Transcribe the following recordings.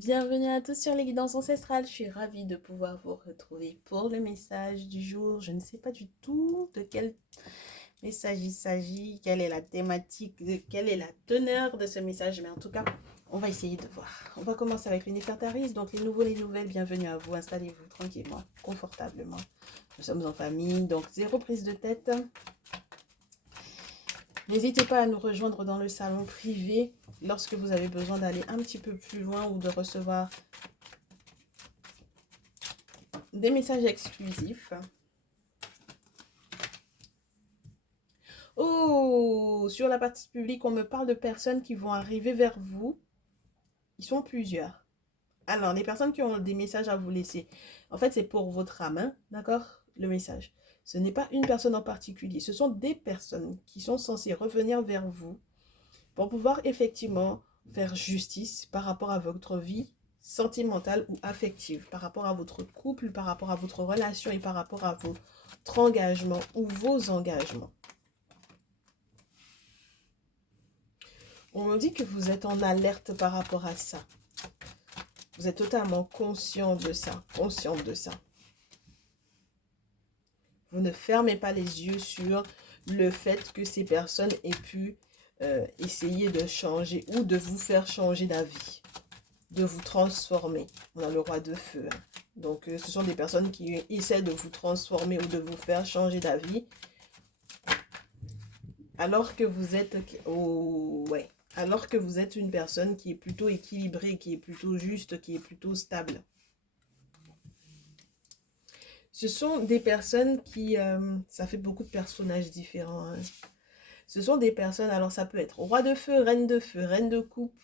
Bienvenue à tous sur les guidances ancestrales. Je suis ravie de pouvoir vous retrouver pour le message du jour. Je ne sais pas du tout de quel message il s'agit, quelle est la thématique, quelle est la teneur de ce message, mais en tout cas, on va essayer de voir. On va commencer avec les Néfertaris. Donc les nouveaux, les nouvelles, bienvenue à vous. Installez-vous tranquillement, confortablement. Nous sommes en famille, donc zéro prise de tête. N'hésitez pas à nous rejoindre dans le salon privé lorsque vous avez besoin d'aller un petit peu plus loin ou de recevoir des messages exclusifs. Oh, sur la partie publique, on me parle de personnes qui vont arriver vers vous. Ils sont plusieurs. Alors, les personnes qui ont des messages à vous laisser, en fait, c'est pour votre âme, hein, d'accord? Le message. Ce n'est pas une personne en particulier. Ce sont des personnes qui sont censées revenir vers vous pour pouvoir effectivement faire justice par rapport à votre vie sentimentale ou affective, par rapport à votre couple, par rapport à votre relation et par rapport à votre engagement ou vos engagements. On me dit que vous êtes en alerte par rapport à ça. Vous êtes totalement conscient de ça, consciente de ça. Vous ne fermez pas les yeux sur le fait que ces personnes aient pu essayer de changer ou de vous faire changer d'avis, de vous transformer. On a le roi de feu. Hein. Donc, ce sont des personnes qui essaient de vous transformer ou de vous faire changer d'avis. Alors que vous êtes... Oh, ouais. Alors que vous êtes une personne qui est plutôt équilibrée, qui est plutôt juste, qui est plutôt stable. Ce sont des personnes qui... ça fait beaucoup de personnages différents. Hein. Ce sont des personnes... Alors, ça peut être roi de feu, reine de coupe.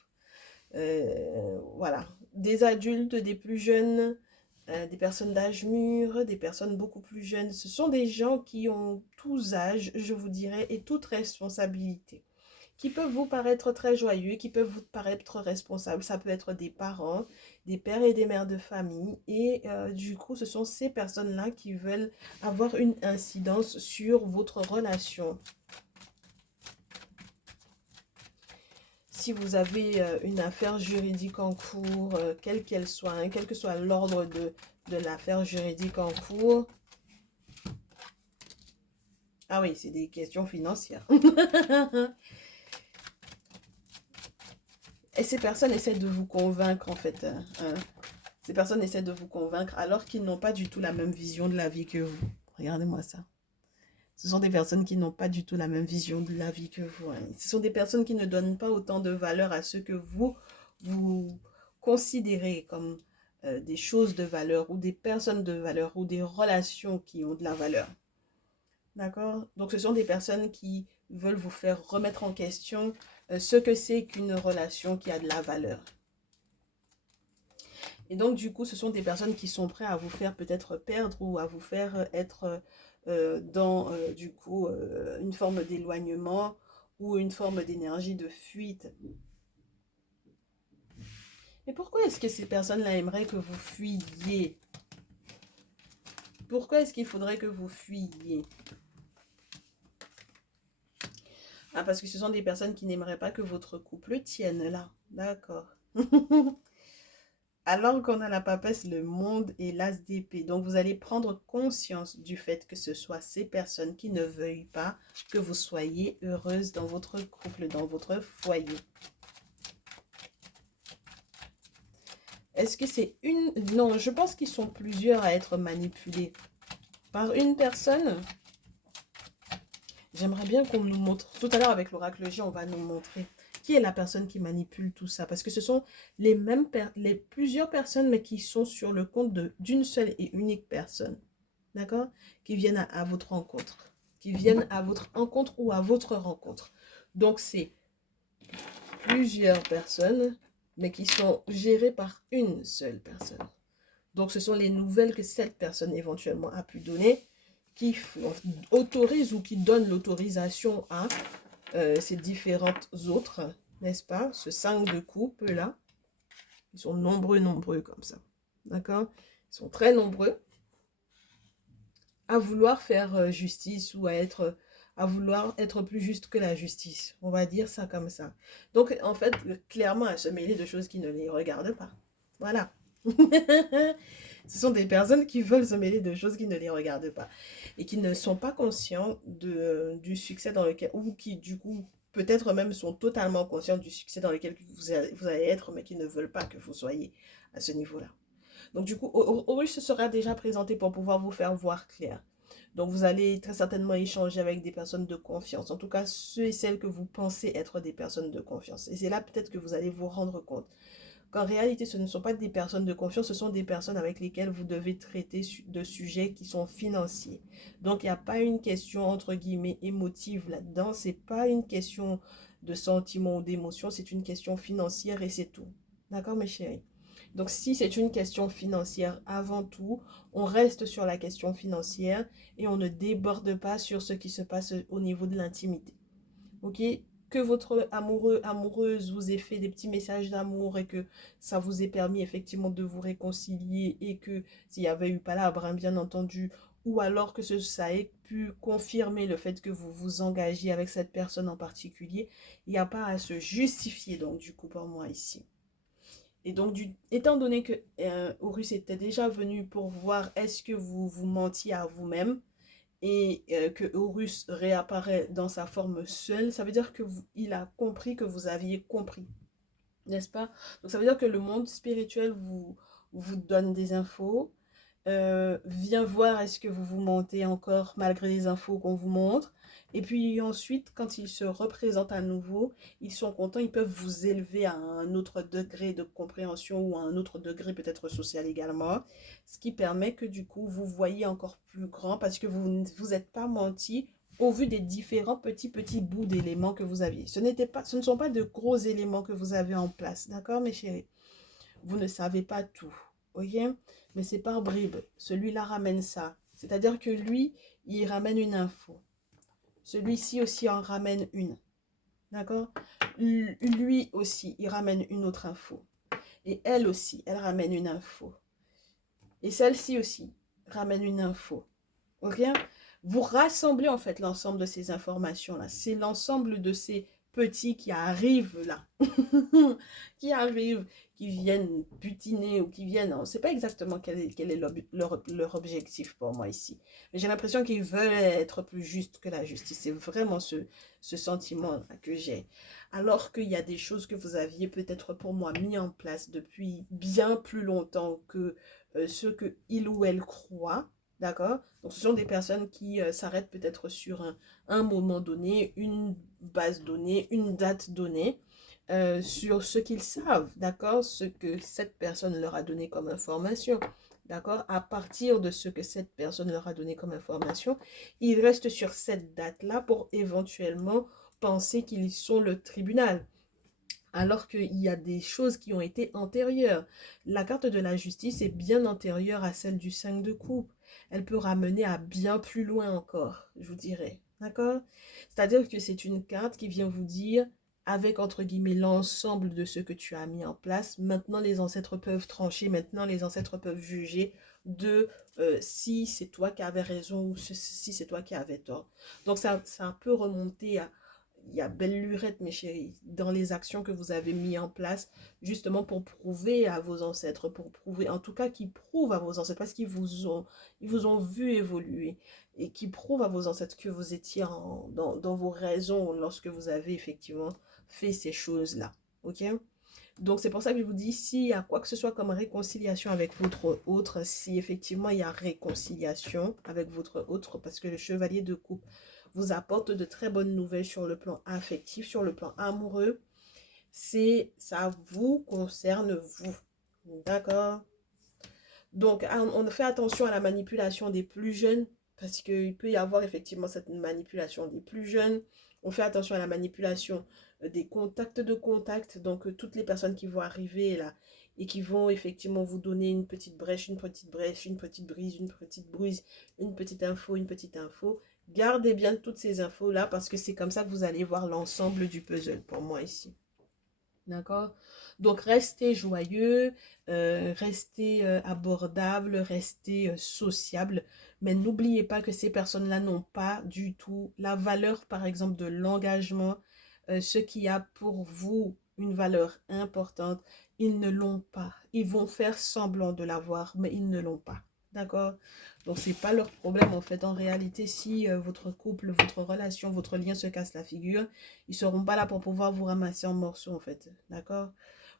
Voilà. Des adultes, des plus jeunes, des personnes d'âge mûr, des personnes beaucoup plus jeunes. Ce sont des gens qui ont tous âges, je vous dirais, et toute responsabilité. Qui peuvent vous paraître très joyeux, qui peuvent vous paraître responsables. Ça peut être des parents, des pères et des mères de famille. Et du coup, ce sont ces personnes-là qui veulent avoir une incidence sur votre relation. Si vous avez une affaire juridique en cours, quelle qu'elle soit, hein, quel que soit l'ordre de l'affaire juridique en cours. Ah oui, c'est des questions financières. Et ces personnes essaient de vous convaincre, en fait. Hein. Ces personnes essaient de vous convaincre alors qu'ils n'ont pas du tout la même vision de la vie que vous. Regardez-moi ça. Ce sont des personnes qui n'ont pas du tout la même vision de la vie que vous. Hein. Ce sont des personnes qui ne donnent pas autant de valeur à ce que vous considérez comme des choses de valeur ou des personnes de valeur ou des relations qui ont de la valeur. D'accord? Donc, ce sont des personnes qui veulent vous faire remettre en question ce que c'est qu'une relation qui a de la valeur. Et donc, du coup, ce sont des personnes qui sont prêtes à vous faire peut-être perdre ou à vous faire être dans, du coup, une forme d'éloignement ou une forme d'énergie de fuite. Mais pourquoi est-ce que ces personnes-là aimeraient que vous fuyiez? Pourquoi est-ce qu'il faudrait que vous fuyiez? Ah, parce que ce sont des personnes qui n'aimeraient pas que votre couple tienne là. D'accord. Alors qu'on a la papesse, le monde et l'as d'épée. Donc, vous allez prendre conscience du fait que ce soit ces personnes qui ne veuillent pas que vous soyez heureuse dans votre couple, dans votre foyer. Est-ce que c'est une... Non, je pense qu'ils sont plusieurs à être manipulés par une personne. J'aimerais bien qu'on nous montre. Tout à l'heure, avec l'oracle J, on va nous montrer qui est la personne qui manipule tout ça. Parce que ce sont les mêmes plusieurs personnes, mais qui sont sur le compte d'une seule et unique personne. D'accord? Qui viennent à votre rencontre. Qui viennent à votre rencontre ou à votre rencontre. Donc, c'est plusieurs personnes, mais qui sont gérées par une seule personne. Donc, ce sont les nouvelles que cette personne éventuellement a pu donner, qui autorisent ou qui donnent l'autorisation à ces différentes autres, n'est-ce pas? Ce 5 de coupe là, ils sont nombreux comme ça, d'accord? Ils sont très nombreux à vouloir faire justice ou à vouloir être plus juste que la justice. On va dire ça comme ça. Donc, en fait, clairement, à se mêler de choses qui ne les regardent pas. Voilà. Ce sont des personnes qui veulent se mêler de choses qui ne les regardent pas et qui ne sont pas conscients du succès dans lequel, ou qui du coup peut-être même sont totalement conscients du succès dans lequel vous allez être, mais qui ne veulent pas que vous soyez à ce niveau-là. Donc du coup, Horus se sera déjà présenté pour pouvoir vous faire voir clair. Donc vous allez très certainement échanger avec des personnes de confiance, en tout cas ceux et celles que vous pensez être des personnes de confiance. Et c'est là peut-être que vous allez vous rendre compte qu'en réalité, ce ne sont pas des personnes de confiance, ce sont des personnes avec lesquelles vous devez traiter de sujets qui sont financiers. Donc, il n'y a pas une question, entre guillemets, émotive là-dedans. C'est pas une question de sentiment ou d'émotion, c'est une question financière et c'est tout. D'accord, mes chéris? Donc, si c'est une question financière avant tout, on reste sur la question financière et on ne déborde pas sur ce qui se passe au niveau de l'intimité. Ok, que votre amoureux, amoureuse vous ait fait des petits messages d'amour et que ça vous ait permis effectivement de vous réconcilier et que s'il y avait eu palabre, hein, bien entendu, ou alors que ça ait pu confirmer le fait que vous vous engagiez avec cette personne en particulier, il n'y a pas à se justifier donc du coup pour moi ici. Et donc, étant donné que Horus était déjà venu pour voir est-ce que vous vous mentiez à vous-même, et que Horus réapparaît dans sa forme seule, ça veut dire que il a compris que vous aviez compris, n'est-ce pas? Donc ça veut dire que le monde spirituel vous donne des infos, vient voir est-ce que vous vous mentez encore malgré les infos qu'on vous montre. Et puis ensuite, quand ils se représentent à nouveau, ils sont contents, ils peuvent vous élever à un autre degré de compréhension ou à un autre degré peut-être social également. Ce qui permet que du coup, vous voyez encore plus grand parce que vous ne vous êtes pas menti au vu des différents petits bouts d'éléments que vous aviez. Ce ne sont pas de gros éléments que vous avez en place, d'accord mes chéris? Vous ne savez pas tout, ok? Mais c'est par bribes. Celui-là ramène ça. C'est-à-dire que lui, il ramène une info. Celui-ci aussi en ramène une. D'accord? Lui aussi, il ramène une autre info. Et elle aussi, elle ramène une info. Et celle-ci aussi ramène une info. Ok? Vous rassemblez en fait l'ensemble de ces informations-là. C'est l'ensemble de ces petits qui arrivent là. Qui arrivent, qui viennent butiner ou qui viennent. On ne sait pas exactement quel est leur objectif pour moi ici. Mais j'ai l'impression qu'ils veulent être plus justes que la justice. C'est vraiment ce sentiment que j'ai. Alors qu'il y a des choses que vous aviez peut-être pour moi mis en place depuis bien plus longtemps que ce que il ou elle croit. D'accord? Donc, ce sont des personnes qui s'arrêtent peut-être sur un moment donné, une base donnée, une date donnée, sur ce qu'ils savent, d'accord? Ce que cette personne leur a donné comme information, d'accord? À partir de ce que cette personne leur a donné comme information, ils restent sur cette date-là pour éventuellement penser qu'ils sont le tribunal. Alors qu'il y a des choses qui ont été antérieures. La carte de la justice est bien antérieure à celle du 5 de coupe. Elle peut ramener à bien plus loin encore, je vous dirais. D'accord? C'est-à-dire que c'est une carte qui vient vous dire, avec entre guillemets l'ensemble de ce que tu as mis en place, maintenant les ancêtres peuvent trancher, maintenant les ancêtres peuvent juger de si c'est toi qui avais raison ou si c'est toi qui avais tort. Donc ça peut remonter à il y a belle lurette, mes chéris, dans les actions que vous avez mis en place, justement pour prouver à vos ancêtres, pour prouver, en tout cas, qui prouvent à vos ancêtres, parce ils vous ont vu évoluer, et qui prouvent à vos ancêtres que vous étiez dans vos raisons lorsque vous avez effectivement fait ces choses-là. Ok? Donc, c'est pour ça que je vous dis, s'il y a quoi que ce soit comme réconciliation avec votre autre, si effectivement il y a réconciliation avec votre autre, parce que le chevalier de coupe vous apporte de très bonnes nouvelles sur le plan affectif, sur le plan amoureux, ça vous concerne vous. D'accord? Donc, on fait attention à la manipulation des plus jeunes, parce qu'il peut y avoir effectivement cette manipulation des plus jeunes. On fait attention à la manipulation des contacts de contact, donc toutes les personnes qui vont arriver là et qui vont effectivement vous donner une petite brèche, une petite brèche, une petite brise, une petite brise, une petite info, une petite info. Gardez bien toutes ces infos là parce que c'est comme ça que vous allez voir l'ensemble du puzzle pour moi ici. D'accord? Donc, restez joyeux, restez abordable, restez sociable. Mais n'oubliez pas que ces personnes-là n'ont pas du tout la valeur, par exemple, de l'engagement, ce qui a pour vous une valeur importante Ils ne l'ont pas. Ils vont faire semblant de l'avoir, mais ils ne l'ont pas. D'accord? Donc, c'est pas leur problème, en fait. En réalité, si votre couple, votre relation, votre lien se casse la figure, ils seront pas là pour pouvoir vous ramasser en morceaux, en fait. D'accord?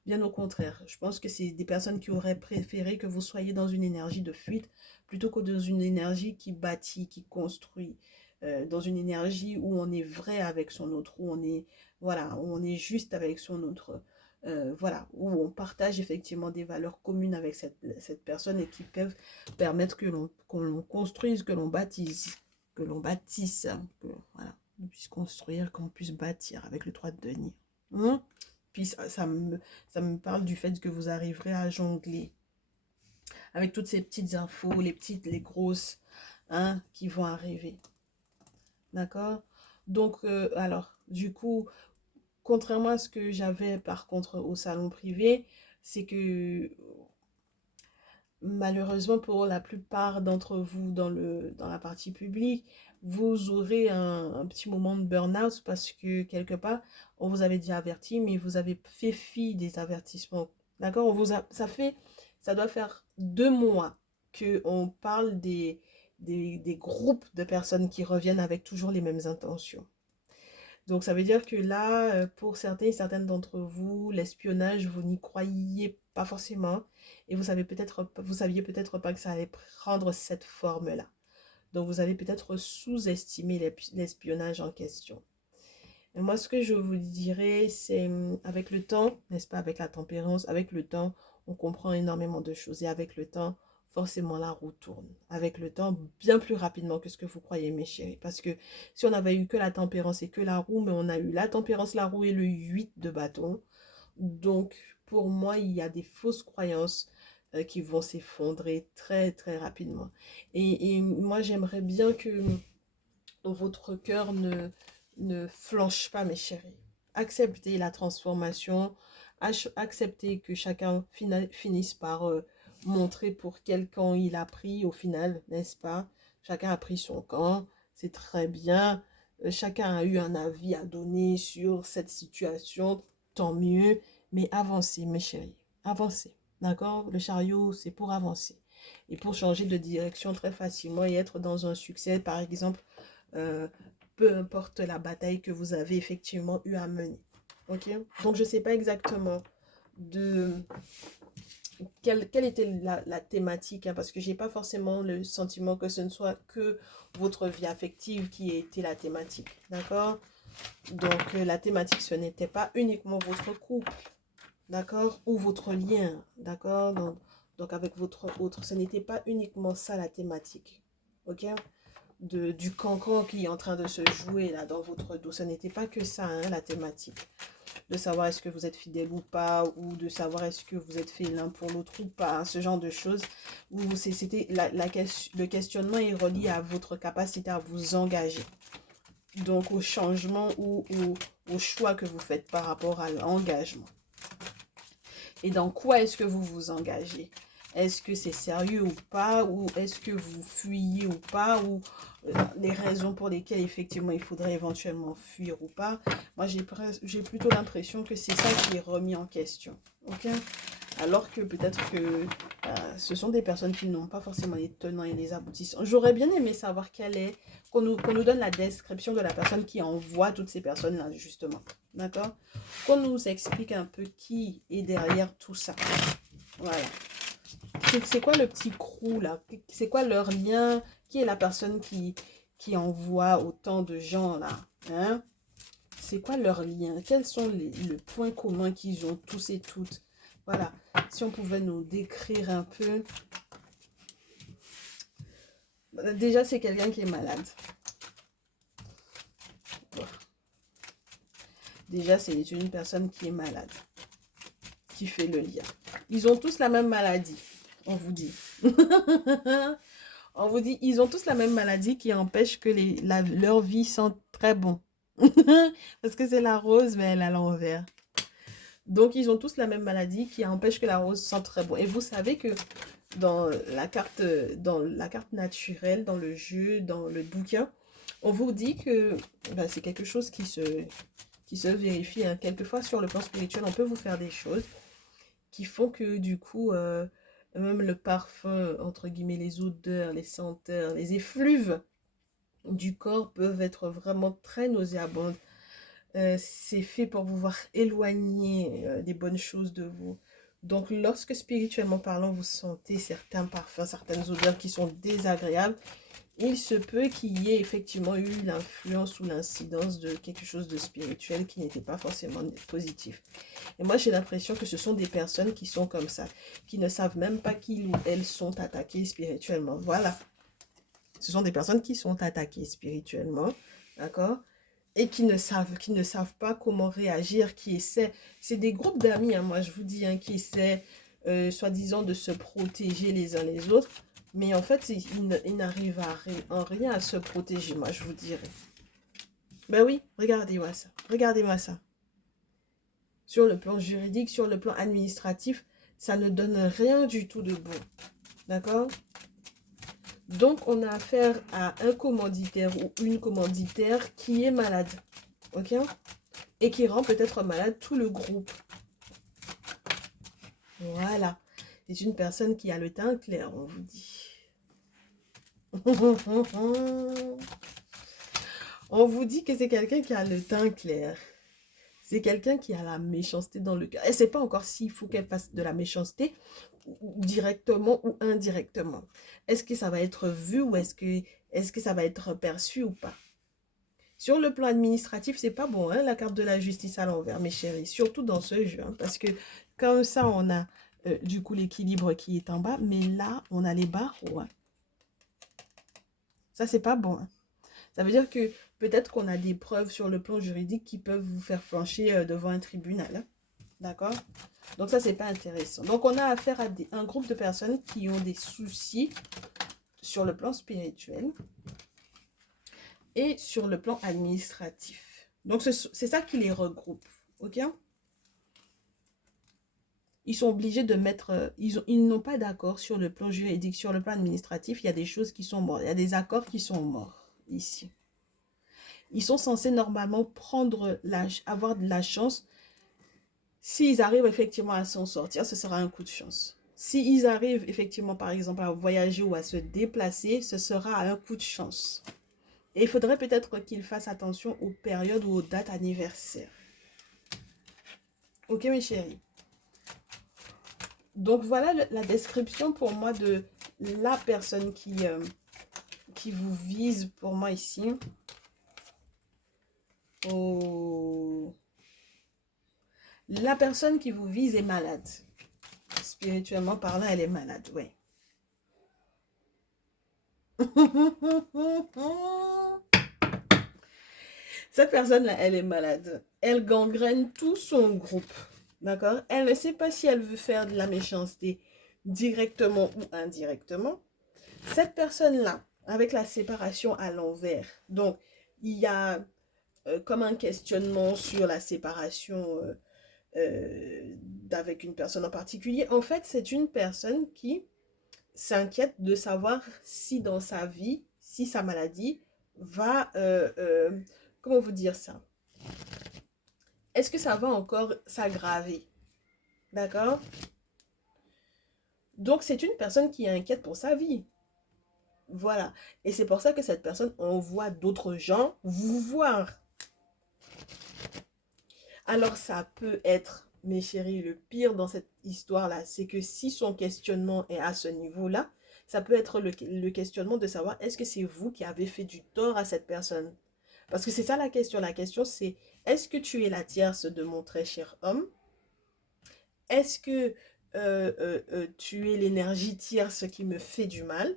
Bien au contraire. Je pense que c'est des personnes qui auraient préféré que vous soyez dans une énergie de fuite plutôt que dans une énergie qui bâtit, qui construit. Dans une énergie où on est vrai avec son autre, où on est, voilà, où on est juste avec son autre. Voilà, où on partage effectivement des valeurs communes avec cette personne et qui peuvent permettre qu'on construise, que l'on bâtisse, que voilà, on puisse construire, qu'on puisse bâtir avec le 3 de denier. Puis ça me parle du fait que vous arriverez à jongler avec toutes ces petites infos, les petites, les grosses, hein, qui vont arriver. D'accord? Donc, alors, du coup, contrairement à ce que j'avais par contre au salon privé, c'est que malheureusement pour la plupart d'entre vous dans la partie publique, vous aurez un petit moment de burn-out parce que quelque part, on vous avait déjà averti, mais vous avez fait fi des avertissements. D'accord? Ça doit faire 2 mois qu'on parle des groupes de personnes qui reviennent avec toujours les mêmes intentions. Donc ça veut dire que là, pour certains et certaines d'entre vous, l'espionnage, vous n'y croyez pas forcément et vous saviez peut-être pas que ça allait prendre cette forme-là. Donc vous avez peut-être sous-estimé l'espionnage en question. Et moi, ce que je vous dirais, c'est avec le temps, n'est-ce pas, avec la tempérance, avec le temps, on comprend énormément de choses. Et avec le temps, forcément, la roue tourne. Avec le temps, bien plus rapidement que ce que vous croyez, mes chéris. Parce que si on avait eu que la tempérance et que la roue, mais on a eu la tempérance, la roue et le 8 de bâton. Donc, pour moi, il y a des fausses croyances qui vont s'effondrer très, très rapidement. Et moi, j'aimerais bien que votre cœur ne flanche pas, mes chéris. Acceptez la transformation, acceptez que chacun finisse par montrer pour quel camp il a pris au final, n'est-ce pas? Chacun a pris son camp, c'est très bien. Chacun a eu un avis à donner sur cette situation, tant mieux. Mais avancez, mes chéris, avancez. D'accord? Le chariot, c'est pour avancer. Et pour changer de direction très facilement et être dans un succès, par exemple, euh, peu importe la bataille que vous avez effectivement eu à mener. Ok? Donc, je ne sais pas exactement de quelle était la thématique, hein, parce que j'ai pas forcément le sentiment que ce ne soit que votre vie affective qui ait été la thématique. D'accord? Donc, la thématique, ce n'était pas uniquement votre couple. D'accord? Ou votre lien. D'accord? Donc, avec votre autre, ce n'était pas uniquement ça la thématique. Ok? Du cancan qui est en train de se jouer là dans votre dos. Ce n'était pas que ça, hein, la thématique. De savoir est-ce que vous êtes fidèle ou pas, ou de savoir est-ce que vous êtes fait l'un pour l'autre ou pas, hein, ce genre de choses. C'était le questionnement est relié à votre capacité à vous engager. Donc au changement ou au choix que vous faites par rapport à l'engagement. Et dans quoi est-ce que vous vous engagez? Est-ce que c'est sérieux ou pas? Ou est-ce que vous fuyez ou pas? Ou les raisons pour lesquelles effectivement il faudrait éventuellement fuir ou pas? Moi j'ai plutôt l'impression que c'est ça qui est remis en question. Ok? Alors que peut-être que ce sont des personnes qui n'ont pas forcément les tenants et les aboutissants. J'aurais bien aimé savoir qu'on nous donne la description de la personne qui envoie toutes ces personnes-là, justement. D'accord? Qu'on nous explique un peu qui est derrière tout ça. Voilà. C'est quoi le petit crew, là? C'est quoi leur lien? Qui est la personne qui envoie autant de gens, là? Hein? C'est quoi leur lien? Quels sont les points communs qu'ils ont tous et toutes? Voilà. Si on pouvait nous décrire un peu. Déjà, c'est quelqu'un qui est malade. Déjà, c'est une personne qui est malade. Qui fait le lien. Ils ont tous la même maladie, on vous dit. On vous dit, ils ont tous la même maladie qui empêche que leur vie sente très bon. Parce que c'est la rose, mais elle est à l'envers. Donc, ils ont tous la même maladie qui empêche que la rose sente très bon. Et vous savez que dans la carte naturelle, dans le jeu, dans le bouquin, on vous dit que c'est quelque chose qui se vérifie. Hein. Quelquefois, sur le plan spirituel, on peut vous faire des choses qui font que du coup, même le parfum, entre guillemets, les odeurs, les senteurs, les effluves du corps peuvent être vraiment très nauséabondes. C'est fait pour pouvoir éloigner des bonnes choses de vous. Donc, lorsque spirituellement parlant, vous sentez certains parfums, certaines odeurs qui sont désagréables, il se peut qu'il y ait effectivement eu l'influence ou l'incidence de quelque chose de spirituel qui n'était pas forcément positif. Et moi, j'ai l'impression que ce sont des personnes qui sont comme ça, qui ne savent même pas qu'ils ou elles sont attaquées spirituellement. Voilà. Ce sont des personnes qui sont attaquées spirituellement, d'accord? Et qui ne savent pas comment réagir, qui essaient, c'est des groupes d'amis, hein, moi je vous dis, hein, qui essaient, soi-disant, de se protéger les uns les autres, mais en fait, ils n'arrivent en rien à se protéger, moi je vous dirais. Ben oui, regardez-moi ça, regardez-moi ça. Sur le plan juridique, sur le plan administratif, ça ne donne rien du tout de bon, d'accord? Donc, on a affaire à un commanditaire ou une commanditaire qui est malade, ok? Et qui rend peut-être malade tout le groupe. Voilà. C'est une personne qui a le teint clair, on vous dit. On vous dit que c'est quelqu'un qui a le teint clair. C'est quelqu'un qui a la méchanceté dans le cœur. Elle ne sait pas encore s'il faut qu'elle fasse de la méchanceté directement ou indirectement. Est-ce que ça va être vu ou est-ce que ça va être perçu ou pas? Sur le plan administratif, c'est pas bon, hein, la carte de la justice à l'envers, mes chéris. Surtout dans ce jeu, hein, parce que comme ça, on a du coup l'équilibre qui est en bas, mais là, on a les barreaux. Hein. Ça, c'est pas bon. Hein. Ça veut dire que peut-être qu'on a des preuves sur le plan juridique qui peuvent vous faire flancher devant un tribunal. Hein. D'accord? Donc ça, c'est pas intéressant. Donc on a affaire à un groupe de personnes qui ont des soucis sur le plan spirituel et sur le plan administratif. Donc c'est ça qui les regroupe. Ok? Ils sont obligés de mettre... ils n'ont pas d'accord sur le plan juridique, sur le plan administratif. Il y a des choses qui sont mortes. Il y a des accords qui sont morts ici. Ils sont censés normalement avoir de la chance. S'ils arrivent effectivement à s'en sortir, ce sera un coup de chance. S'ils arrivent effectivement, par exemple, à voyager ou à se déplacer, ce sera un coup de chance. Et il faudrait peut-être qu'ils fassent attention aux périodes ou aux dates anniversaires. Ok, mes chéris? Donc, voilà la description pour moi de la personne qui vous vise pour moi ici. Oh. La personne qui vous vise est malade. Spirituellement parlant, elle est malade, oui. Cette personne-là, elle est malade. Elle gangrène tout son groupe. D'accord? Elle ne sait pas si elle veut faire de la méchanceté directement ou indirectement. Cette personne-là, avec la séparation à l'envers, donc il y a comme un questionnement sur la séparation avec une personne en particulier. En fait, c'est une personne qui s'inquiète de savoir si dans sa vie, si sa maladie va, comment vous dire ça? Est-ce que ça va encore s'aggraver? D'accord? Donc, c'est une personne qui est inquiète pour sa vie. Voilà. Et c'est pour ça que cette personne envoie d'autres gens vous voir. Alors, ça peut être, mes chéris, le pire dans cette histoire-là, c'est que si son questionnement est à ce niveau-là, ça peut être le questionnement de savoir est-ce que c'est vous qui avez fait du tort à cette personne? Parce que c'est ça la question. La question, c'est est-ce que tu es la tierce de mon très cher homme? Est-ce que tu es l'énergie tierce qui me fait du mal?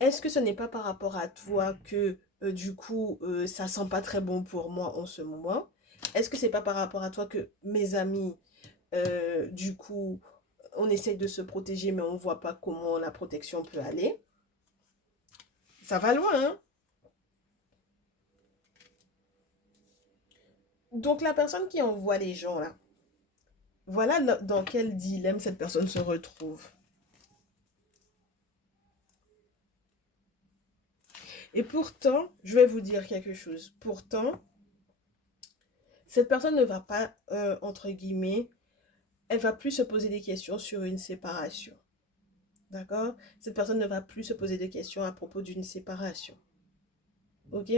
Est-ce que ce n'est pas par rapport à toi que du coup ça sent pas très bon pour moi en ce moment? Est-ce que c'est pas par rapport à toi que mes amis, du coup, on essaye de se protéger mais on voit pas comment la protection peut aller? Ça va loin, hein? Donc la personne qui envoie les gens là, voilà dans quel dilemme cette personne se retrouve. Et pourtant, je vais vous dire quelque chose. Pourtant, cette personne ne va pas, entre guillemets, elle va plus se poser des questions sur une séparation. D'accord? Cette personne ne va plus se poser de questions à propos d'une séparation. Ok?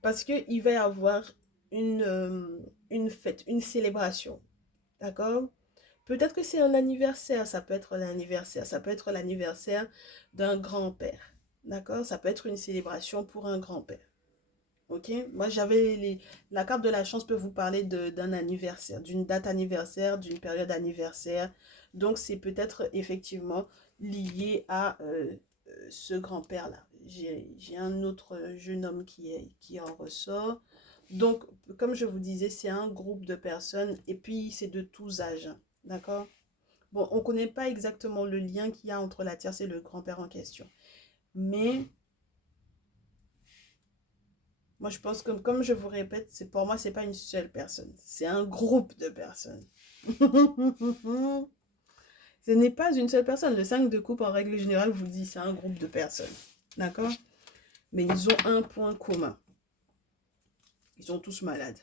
Parce qu'il va y avoir une fête, une célébration. D'accord? Peut-être que c'est un anniversaire, ça peut être l'anniversaire, ça peut être l'anniversaire d'un grand-père. D'accord? Ça peut être une célébration pour un grand-père. Ok? Moi, la carte de la chance peut vous parler d'un anniversaire, d'une date anniversaire, d'une période anniversaire. Donc, c'est peut-être effectivement lié à ce grand-père-là. J'ai un autre jeune homme qui en ressort. Donc, comme je vous disais, c'est un groupe de personnes et puis c'est de tous âges. D'accord? Bon, on ne connaît pas exactement le lien qu'il y a entre la tierce et le grand-père en question. Mais moi, je pense que, comme je vous répète, pour moi, c'est pas une seule personne. C'est un groupe de personnes. Ce n'est pas une seule personne. Le 5 de coupe, en règle générale, vous dit c'est un groupe de personnes. D'accord? Mais ils ont un point commun. Ils sont tous malades.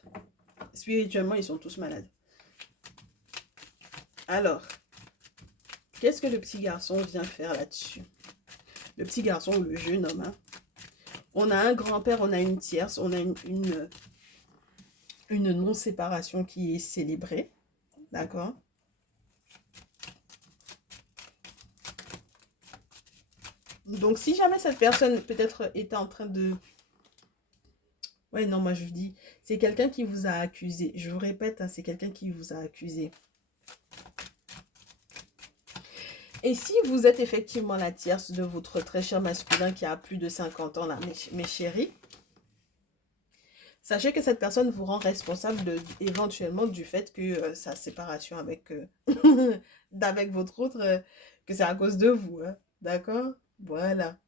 Spirituellement, ils sont tous malades. Alors, qu'est-ce que le petit garçon vient faire là-dessus? Le petit garçon ou le jeune homme, hein? On a un grand-père, on a une tierce, on a une non-séparation qui est célébrée. D'accord? Donc, si jamais cette personne peut-être était en train de... Ouais, non, moi je vous dis, c'est quelqu'un qui vous a accusé. Je vous répète, hein, c'est quelqu'un qui vous a accusé. Et si vous êtes effectivement la tierce de votre très cher masculin qui a plus de 50 ans, là, mes chéris, sachez que cette personne vous rend responsable éventuellement du fait que sa séparation avec, d'avec votre autre, que c'est à cause de vous. Hein, d'accord? Voilà.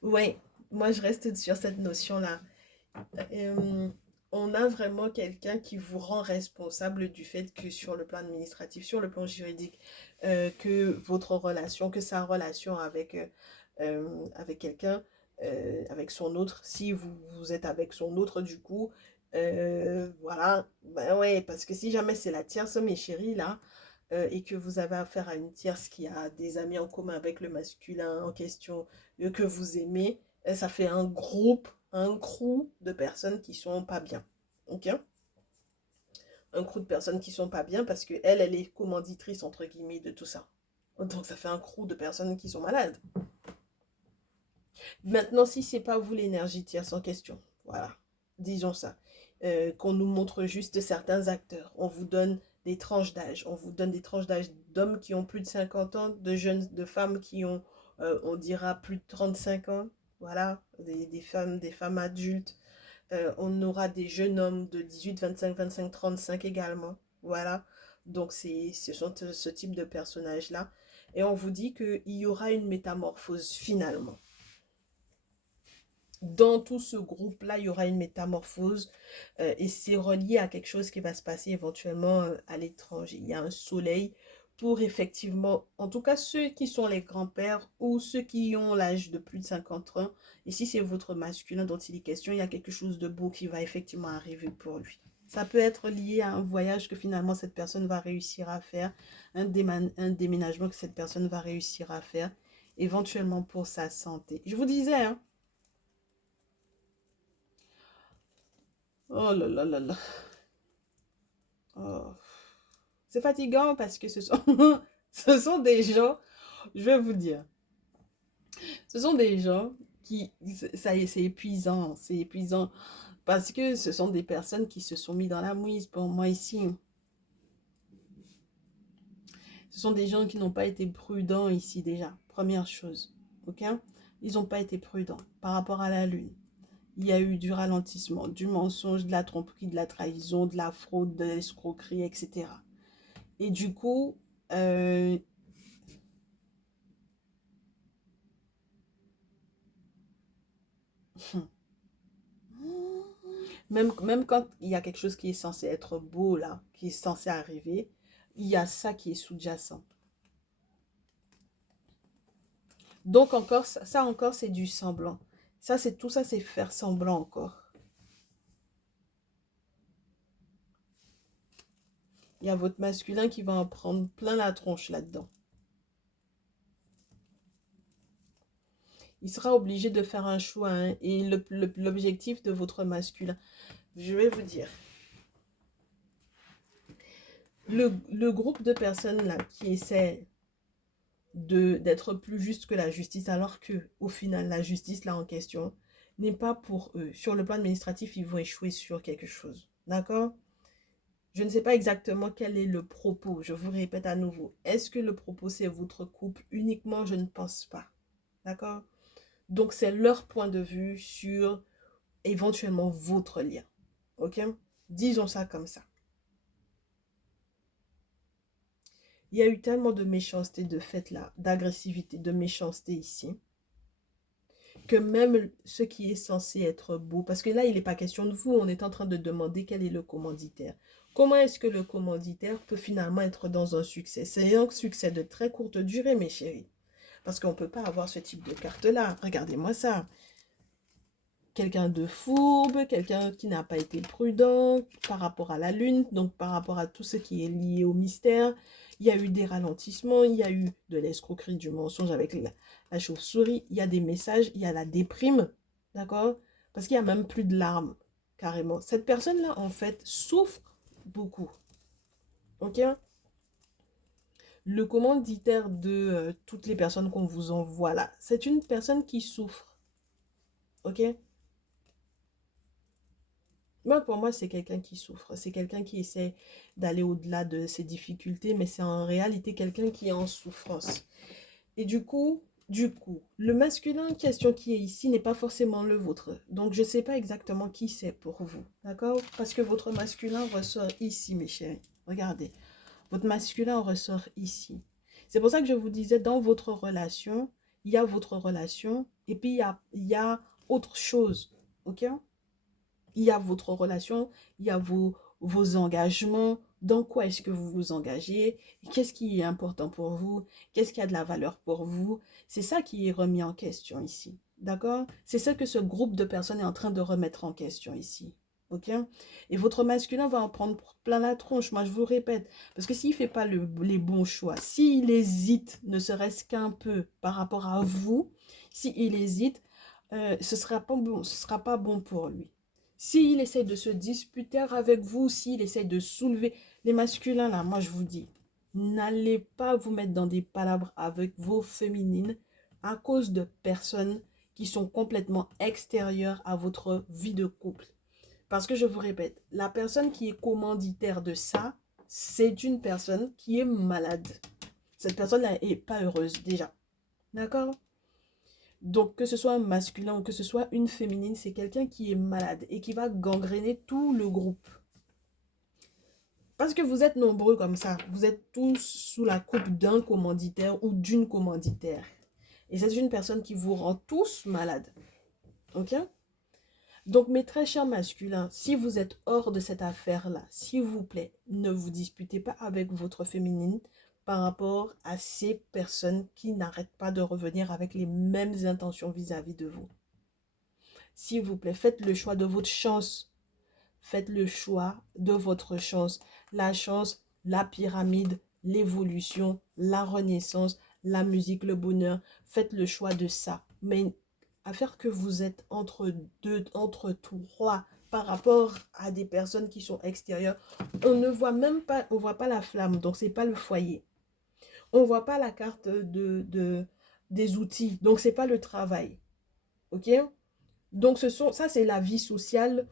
Ouais, moi je reste sur cette notion-là. On a vraiment quelqu'un qui vous rend responsable du fait que sur le plan administratif, sur le plan juridique, que votre relation, que sa relation avec quelqu'un, avec son autre, si vous êtes avec son autre du coup, voilà, ben ouais, parce que si jamais c'est la tierce, mes chéris, là, et que vous avez affaire à une tierce qui a des amis en commun avec le masculin en question, que vous aimez, ça fait un crew de personnes qui sont pas bien. Ok? Un crew de personnes qui sont pas bien parce que elle est commanditrice entre guillemets de tout ça. Donc ça fait un crew de personnes qui sont malades. Maintenant, si c'est pas vous l'énergie tierce en question, voilà, disons ça, qu'on nous montre juste certains acteurs, on vous donne des tranches d'âge, on vous donne des tranches d'âge d'hommes qui ont plus de 50 ans, de femmes qui ont, on dira, plus de 35 ans, voilà, des femmes adultes. On aura des jeunes hommes de 18, 25, 25, 35 également, voilà. Donc ce sont ce type de personnages-là. Et on vous dit qu'il y aura une métamorphose finalement. Dans tout ce groupe-là, il y aura une métamorphose et c'est relié à quelque chose qui va se passer éventuellement à l'étranger. Il y a un soleil pour effectivement, en tout cas ceux qui sont les grands-pères ou ceux qui ont l'âge de plus de 50 ans. Et si c'est votre masculin dont il est question, il y a quelque chose de beau qui va effectivement arriver pour lui. Ça peut être lié à un voyage que finalement cette personne va réussir à faire, un déménagement que cette personne va réussir à faire, éventuellement pour sa santé. Je vous disais, hein, oh là là là là. Oh. C'est fatigant parce que ce sont des gens, je vais vous dire, ce sont des gens qui, ça y est, c'est épuisant parce que ce sont des personnes qui se sont mis dans la mouise pour moi ici. Ce sont des gens qui n'ont pas été prudents ici déjà, première chose, ok? Ils n'ont pas été prudents par rapport à la lune. Il y a eu du ralentissement, du mensonge, de la tromperie, de la trahison, de la fraude, de l'escroquerie, etc. Et du coup, même quand il y a quelque chose qui est censé être beau là, qui est censé arriver, il y a ça qui est sous-jacent. Donc encore, ça encore, c'est du semblant. Ça, c'est tout ça, c'est faire semblant encore. Il y a votre masculin qui va en prendre plein la tronche là-dedans. Il sera obligé de faire un choix, hein, et l'objectif de votre masculin, je vais vous dire, le groupe de personnes là qui essaient d'être plus juste que la justice, alors que au final, la justice là en question n'est pas pour eux. Sur le plan administratif, ils vont échouer sur quelque chose. D'accord? Je ne sais pas exactement quel est le propos. Je vous répète à nouveau. Est-ce que le propos, c'est votre couple uniquement? Je ne pense pas. D'accord? Donc, c'est leur point de vue sur éventuellement votre lien. Ok? Disons ça comme ça. Il y a eu tellement de méchanceté, de fait là, d'agressivité, de méchanceté ici, que même ce qui est censé être beau, parce que là, il n'est pas question de vous, on est en train de demander quel est le commanditaire. Comment est-ce que le commanditaire peut finalement être dans un succès? C'est un succès de très courte durée, mes chéris. Parce qu'on ne peut pas avoir ce type de carte-là. Regardez-moi ça. Quelqu'un de fourbe, quelqu'un qui n'a pas été prudent par rapport à la lune, donc par rapport à tout ce qui est lié au mystère. Il y a eu des ralentissements, il y a eu de l'escroquerie, du mensonge avec la chauve-souris, il y a des messages, il y a la déprime, d'accord? Parce qu'il n'y a même plus de larmes, carrément. Cette personne-là, en fait, souffre beaucoup, ok? Le commanditaire de toutes les personnes qu'on vous envoie là, c'est une personne qui souffre, ok? Moi, pour moi, c'est quelqu'un qui souffre. C'est quelqu'un qui essaie d'aller au-delà de ses difficultés, mais c'est en réalité quelqu'un qui est en souffrance. Et le masculin en question qui est ici n'est pas forcément le vôtre. Donc, je ne sais pas exactement qui c'est pour vous. D'accord? Parce que votre masculin ressort ici, mes chéris. Regardez. Votre masculin ressort ici. C'est pour ça que je vous disais, dans votre relation, il y a votre relation et puis il y a autre chose. OK? Il y a votre relation, il y a vos engagements. Dans quoi est-ce que vous vous engagez? Qu'est-ce qui est important pour vous? Qu'est-ce qui a de la valeur pour vous? C'est ça qui est remis en question ici. D'accord? C'est ça que ce groupe de personnes est en train de remettre en question ici. OK? Et votre masculin va en prendre plein la tronche. Moi, je vous répète. Parce que s'il ne fait pas les bons choix, s'il hésite, ne serait-ce qu'un peu par rapport à vous, s'il hésite, ce ne sera pas bon, ce sera pas bon pour lui. S'il essaie de se disputer avec vous, s'il essaie de soulever les masculins, là, moi je vous dis, n'allez pas vous mettre dans des palabres avec vos féminines à cause de personnes qui sont complètement extérieures à votre vie de couple. Parce que je vous répète, la personne qui est commanditaire de ça, c'est une personne qui est malade. Cette personne-là n'est pas heureuse déjà. D'accord? Donc, que ce soit un masculin ou que ce soit une féminine, c'est quelqu'un qui est malade et qui va gangréner tout le groupe. Parce que vous êtes nombreux comme ça. Vous êtes tous sous la coupe d'un commanditaire ou d'une commanditaire. Et c'est une personne qui vous rend tous malades. Ok? Donc, mes très chers masculins, si vous êtes hors de cette affaire-là, s'il vous plaît, ne vous disputez pas avec votre féminine par rapport à ces personnes qui n'arrêtent pas de revenir avec les mêmes intentions vis-à-vis de vous. S'il vous plaît, faites le choix de votre chance. Faites le choix de votre chance. La chance, la pyramide, l'évolution, la renaissance, la musique, le bonheur. Faites le choix de ça. Mais affaire que vous êtes entre deux, entre trois, par rapport à des personnes qui sont extérieures, on ne voit même pas, on voit pas la flamme, donc c'est pas le foyer. On voit pas la carte des outils, donc c'est pas le travail. Ok? Donc ça c'est la vie sociale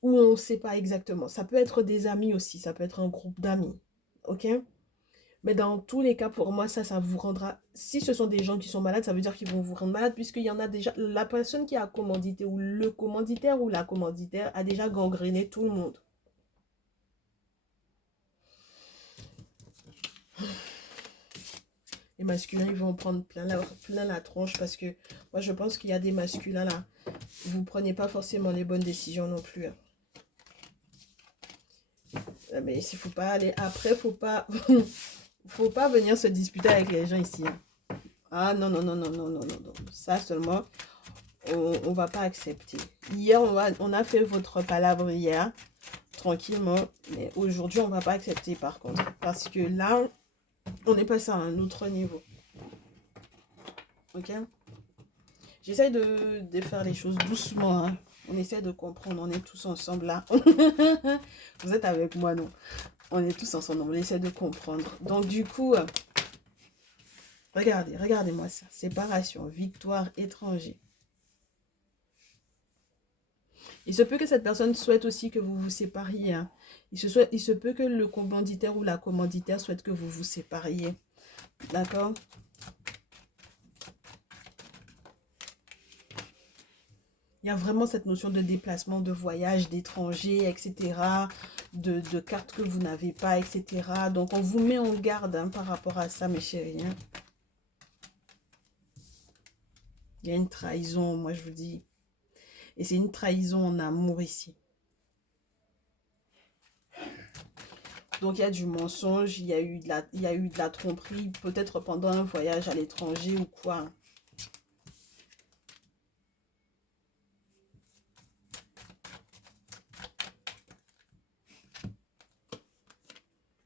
où on ne sait pas exactement. Ça peut être des amis aussi, ça peut être un groupe d'amis. Ok? Mais dans tous les cas, pour moi, ça vous rendra... Si ce sont des gens qui sont malades, ça veut dire qu'ils vont vous rendre malade, puisqu'il y en a déjà... La personne qui a commandité, ou le commanditaire ou la commanditaire, a déjà gangréné tout le monde. Les masculins, ils vont en prendre plein la tronche, parce que moi, je pense qu'il y a des masculins, là, vous ne prenez pas forcément les bonnes décisions non plus. Hein. Mais il faut pas aller... Après, faut pas... faut pas venir se disputer avec les gens ici. Hein. Ah non, non, non, non, non, non, non, non. Ça seulement, on va pas accepter. Hier, on a fait votre palabre hier, tranquillement. Mais aujourd'hui, on va pas accepter par contre. Parce que là, on est passé à un autre niveau. Ok? J'essaie de faire les choses doucement. Hein. On essaie de comprendre. On est tous ensemble là. Vous êtes avec moi, non? On est tous ensemble. On essaie de comprendre. Donc, du coup, regardez-moi ça. Séparation, victoire, étranger. Il se peut que cette personne souhaite aussi que vous vous sépariez. Hein. Il se peut que le commanditaire ou la commanditaire souhaite que vous vous sépariez. D'accord? Il y a vraiment cette notion de déplacement, de voyage, d'étranger, etc. De cartes que vous n'avez pas, etc. Donc, on vous met en garde hein, par rapport à ça, mes chéris. Hein. Il y a une trahison, moi je vous dis. Et c'est une trahison en amour ici. Donc, il y a du mensonge, il y a eu de la tromperie, peut-être pendant un voyage à l'étranger ou quoi.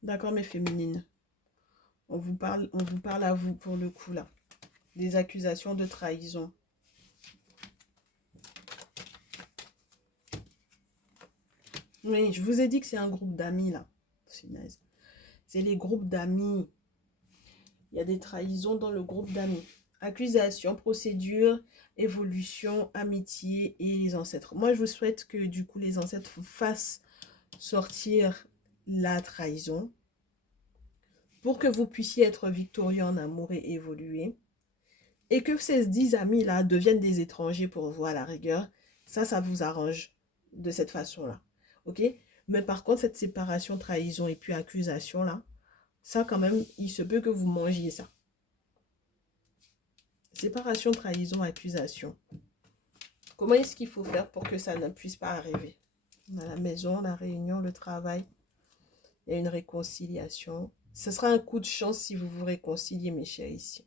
D'accord, mes féminines. On vous parle à vous pour le coup, là. Des accusations de trahison. Oui, je vous ai dit que c'est un groupe d'amis, là. C'est les groupes d'amis. Il y a des trahisons dans le groupe d'amis. Accusation, procédure, évolution, amitié et les ancêtres. Moi, je vous souhaite que, du coup, les ancêtres vous fassent sortir la trahison pour que vous puissiez être victorieux en amour et évoluer. Et que ces 10 amis-là deviennent des étrangers pour vous à la rigueur. Ça vous arrange de cette façon-là. Ok? Mais par contre, cette séparation, trahison et puis accusation-là, ça quand même, il se peut que vous mangiez ça. Séparation, trahison, accusation. Comment est-ce qu'il faut faire pour que ça ne puisse pas arriver? On a la maison, la réunion, le travail. Il y a une réconciliation. Ce sera un coup de chance si vous vous réconciliez, mes chers, ici.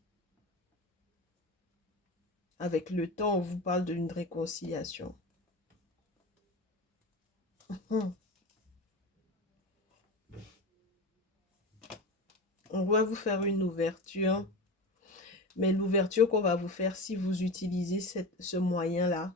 Avec le temps, on vous parle d'une réconciliation. On va vous faire une ouverture. Mais l'ouverture qu'on va vous faire, si vous utilisez ce moyen-là,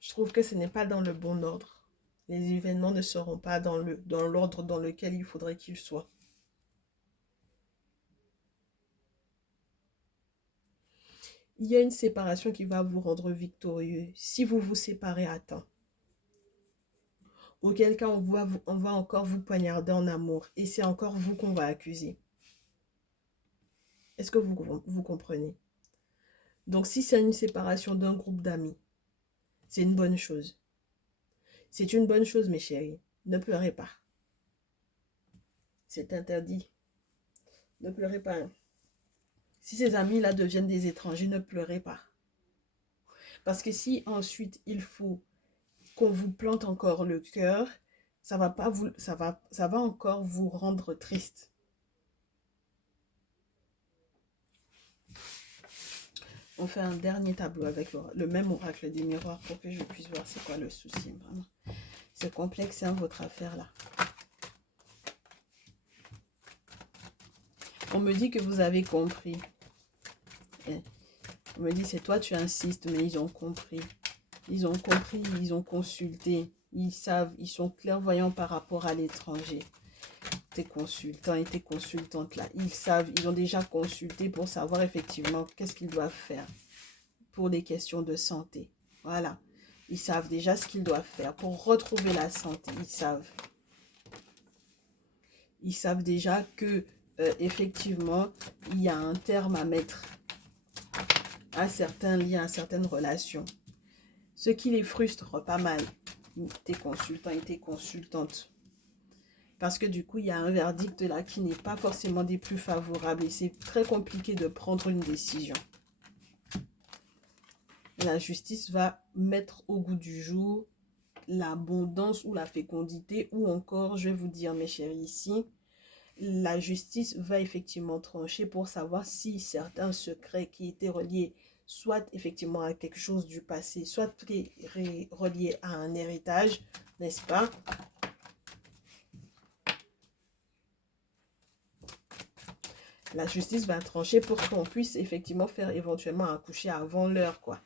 je trouve que ce n'est pas dans le bon ordre. Les événements ne seront pas dans l'ordre dans lequel il faudrait qu'ils soient. Il y a une séparation qui va vous rendre victorieux si vous vous séparez à temps. Auquel cas, on va encore vous poignarder en amour. Et c'est encore vous qu'on va accuser. Est-ce que vous comprenez? Donc, si c'est une séparation d'un groupe d'amis, c'est une bonne chose. C'est une bonne chose, mes chéris. Ne pleurez pas. C'est interdit. Ne pleurez pas. Hein. Si ces amis-là deviennent des étrangers, ne pleurez pas. Parce que si ensuite, il faut qu'on vous plante encore le cœur, ça va encore vous rendre triste. On fait un dernier tableau avec le même oracle des miroirs pour que je puisse voir c'est quoi le souci. Vraiment. C'est complexe, hein, votre affaire là. On me dit que vous avez compris. On me dit c'est toi tu insistes, mais ils ont compris. Ils ont compris, ils ont consulté. Ils savent, ils sont clairvoyants par rapport à l'étranger. Tes consultants et tes consultantes là, ils savent, ils ont déjà consulté pour savoir effectivement qu'est-ce qu'ils doivent faire pour les questions de santé. Voilà. Ils savent déjà ce qu'ils doivent faire pour retrouver la santé. Ils savent. Ils savent déjà que effectivement, il y a un terme à mettre à certains liens, à certaines relations. Ce qui les frustre pas mal, tes consultants et tes consultantes. Parce que du coup, il y a un verdict là qui n'est pas forcément des plus favorables. Et c'est très compliqué de prendre une décision. La justice va mettre au goût du jour l'abondance ou la fécondité, ou encore, je vais vous dire, mes chéris, ici, la justice va effectivement trancher pour savoir si certains secrets qui étaient reliés soit effectivement à quelque chose du passé, soit reliés à un héritage, n'est-ce pas? La justice va trancher pour qu'on puisse effectivement faire éventuellement accoucher avant l'heure, quoi.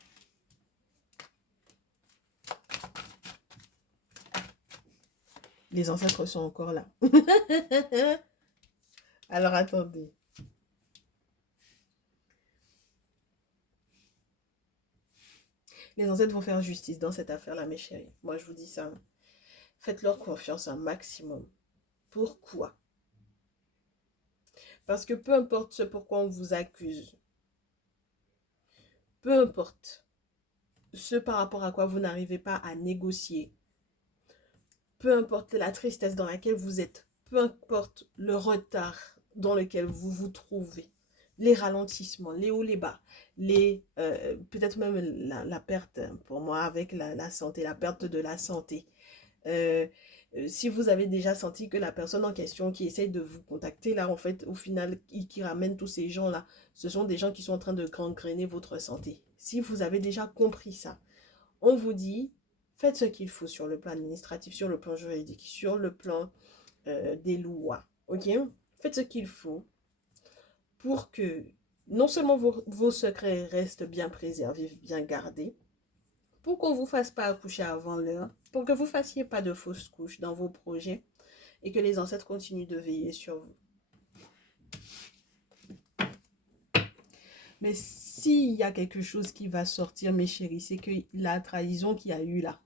Les ancêtres sont encore là. Alors attendez. Les ancêtres vont faire justice dans cette affaire-là, mes chéris. Moi, je vous dis ça. Faites-leur confiance un maximum. Pourquoi? Parce que peu importe ce pourquoi on vous accuse, peu importe ce par rapport à quoi vous n'arrivez pas à négocier, peu importe la tristesse dans laquelle vous êtes, peu importe le retard dans lequel vous vous trouvez, les ralentissements, les hauts, les bas, peut-être même la perte, pour moi, avec la santé, la perte de la santé. Si vous avez déjà senti que la personne en question qui essaye de vous contacter, là, en fait, au final, qui ramène tous ces gens-là, ce sont des gens qui sont en train de gangréner votre santé. Si vous avez déjà compris ça, on vous dit, faites ce qu'il faut sur le plan administratif, sur le plan juridique, sur le plan des lois, ok? Faites ce qu'il faut pour que non seulement vos secrets restent bien préservés, bien gardés, pour qu'on ne vous fasse pas accoucher avant l'heure, pour que vous ne fassiez pas de fausses couches dans vos projets et que les ancêtres continuent de veiller sur vous. Mais s'il y a quelque chose qui va sortir, mes chéris, c'est que la trahison qu'il y a eu là.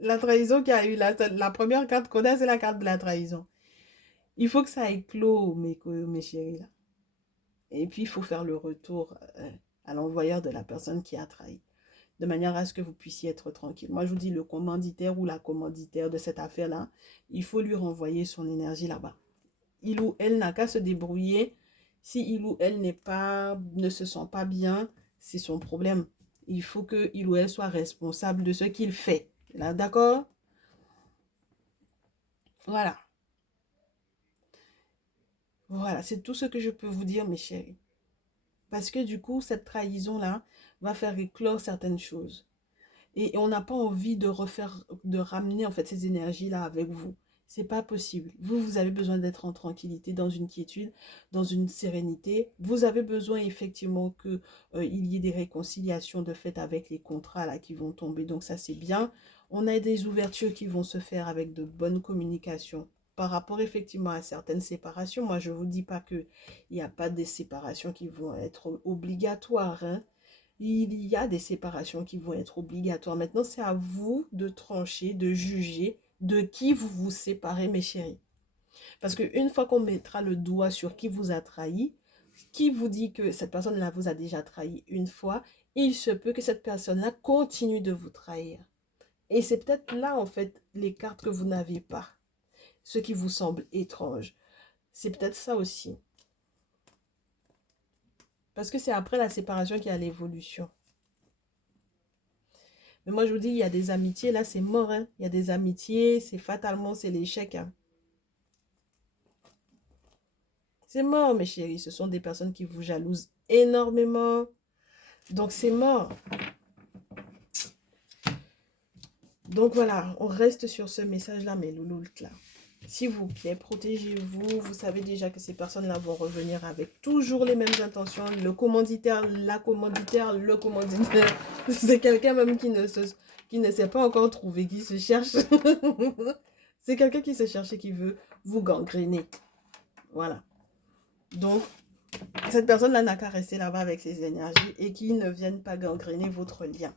La trahison qu'il y a eu là, la première carte qu'on a, c'est la carte de la trahison. Il faut que ça éclose, mes chéris, là. Et puis, il faut faire le retour à l'envoyeur de la personne qui a trahi, de manière à ce que vous puissiez être tranquille. Moi, je vous dis, le commanditaire ou la commanditaire de cette affaire-là, il faut lui renvoyer son énergie là-bas. Il ou elle n'a qu'à se débrouiller. Si il ou elle ne se sent pas bien, c'est son problème. Il faut que il ou elle soit responsable de ce qu'il fait. Là, d'accord? Voilà. Voilà, c'est tout ce que je peux vous dire, mes chéris. Parce que du coup, cette trahison-là va faire éclore certaines choses. Et on n'a pas envie de ramener en fait ces énergies-là avec vous. C'est pas possible. Vous avez besoin d'être en tranquillité, dans une quiétude, dans une sérénité. Vous avez besoin effectivement que il y ait des réconciliations de fait avec les contrats là qui vont tomber. Donc ça c'est bien. On a des ouvertures qui vont se faire avec de bonnes communications. Par rapport effectivement à certaines séparations, moi je vous dis pas que il n'y a pas des séparations qui vont être obligatoires, hein. Il y a des séparations qui vont être obligatoires. Maintenant, c'est à vous de trancher, de juger de qui vous vous séparez, mes chéris. Parce qu'une fois qu'on mettra le doigt sur qui vous a trahi, qui vous dit que cette personne-là vous a déjà trahi une fois, il se peut que cette personne-là continue de vous trahir. Et c'est peut-être là, en fait, les cartes que vous n'avez pas. Ce qui vous semble étrange. C'est peut-être ça aussi. Parce que c'est après la séparation qu'il y a l'évolution. Mais moi, je vous dis, il y a des amitiés, là, c'est mort. Hein. Il y a des amitiés, c'est fatalement, c'est l'échec. Hein. C'est mort, mes chéris. Ce sont des personnes qui vous jalousent énormément. Donc, c'est mort. Donc, voilà, on reste sur ce message-là, mes louloutes, là. S'il vous plaît, protégez-vous. Vous savez déjà que ces personnes-là vont revenir avec toujours les mêmes intentions. Le commanditaire, la commanditaire, le commanditaire. C'est quelqu'un même qui ne s'est pas encore trouvé, qui se cherche. C'est quelqu'un qui se cherche et qui veut vous gangréner. Voilà. Donc, cette personne-là n'a qu'à rester là-bas avec ses énergies et qui ne vienne pas gangréner votre lien.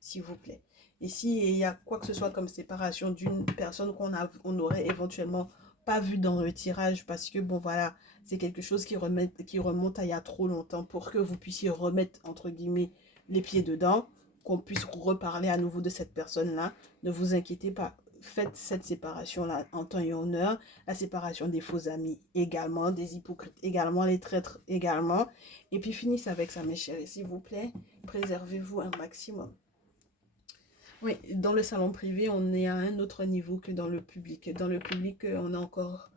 S'il vous plaît. Et s'il y a quoi que ce soit comme séparation d'une personne qu'on n'aurait éventuellement pas vu dans le tirage, parce que bon voilà, c'est quelque chose qui remonte à il y a trop longtemps pour que vous puissiez remettre entre guillemets les pieds dedans, qu'on puisse reparler à nouveau de cette personne-là. Ne vous inquiétez pas, faites cette séparation-là en temps et en heure, la séparation des faux amis également, des hypocrites également, les traîtres également, et puis finissez avec ça mes chéris, s'il vous plaît, préservez-vous un maximum. Oui, dans le salon privé, on est à un autre niveau que dans le public. Dans le public, on est encore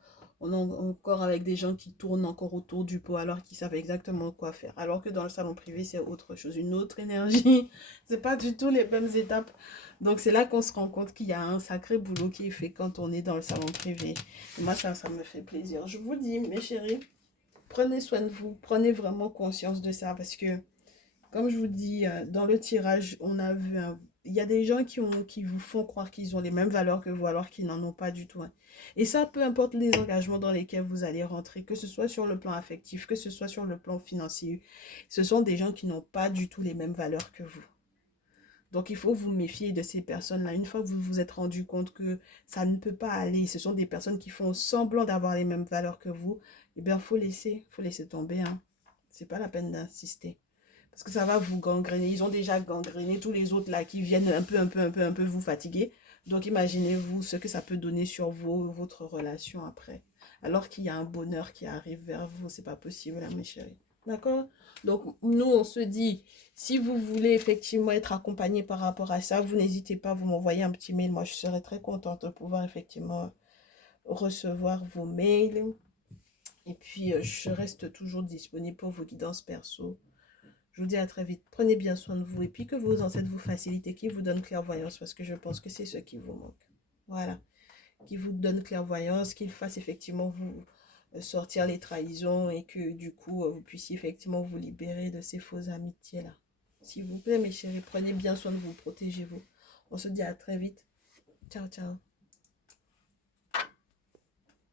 avec des gens qui tournent encore autour du pot alors qu'ils savent exactement quoi faire. Alors que dans le salon privé, c'est autre chose, une autre énergie. C'est pas du tout les mêmes étapes. Donc c'est là qu'on se rend compte qu'il y a un sacré boulot qui est fait quand on est dans le salon privé. Et moi, ça me fait plaisir. Je vous dis, mes chéris, prenez soin de vous, prenez vraiment conscience de ça parce que comme je vous dis, dans le tirage, on a vu il y a des gens qui vous font croire qu'ils ont les mêmes valeurs que vous alors qu'ils n'en ont pas du tout, hein. Et ça, peu importe les engagements dans lesquels vous allez rentrer, que ce soit sur le plan affectif, que ce soit sur le plan financier, ce sont des gens qui n'ont pas du tout les mêmes valeurs que vous. Donc, il faut vous méfier de ces personnes-là. Une fois que vous vous êtes rendu compte que ça ne peut pas aller, ce sont des personnes qui font semblant d'avoir les mêmes valeurs que vous, eh bien, faut laisser tomber, hein. C'est pas la peine d'insister. Parce que ça va vous gangréner. Ils ont déjà gangréné tous les autres là qui viennent un peu vous fatiguer. Donc imaginez-vous ce que ça peut donner sur votre relation après. Alors qu'il y a un bonheur qui arrive vers vous. C'est pas possible là, mes chéris. D'accord? Donc nous, on se dit, si vous voulez effectivement être accompagné par rapport à ça, vous n'hésitez pas, vous m'envoyez un petit mail. Moi, je serais très contente de pouvoir effectivement recevoir vos mails. Et puis, je reste toujours disponible pour vos guidances perso. Je vous dis à très vite. Prenez bien soin de vous et puis que vos ancêtres vous facilitent et qui vous donnent clairvoyance parce que je pense que c'est ce qui vous manque. Voilà. Qui vous donne clairvoyance, qu'il fasse effectivement vous sortir les trahisons et que du coup vous puissiez effectivement vous libérer de ces fausses amitiés-là. S'il vous plaît, mes chéris, prenez bien soin de vous, protégez-vous. On se dit à très vite. Ciao, ciao.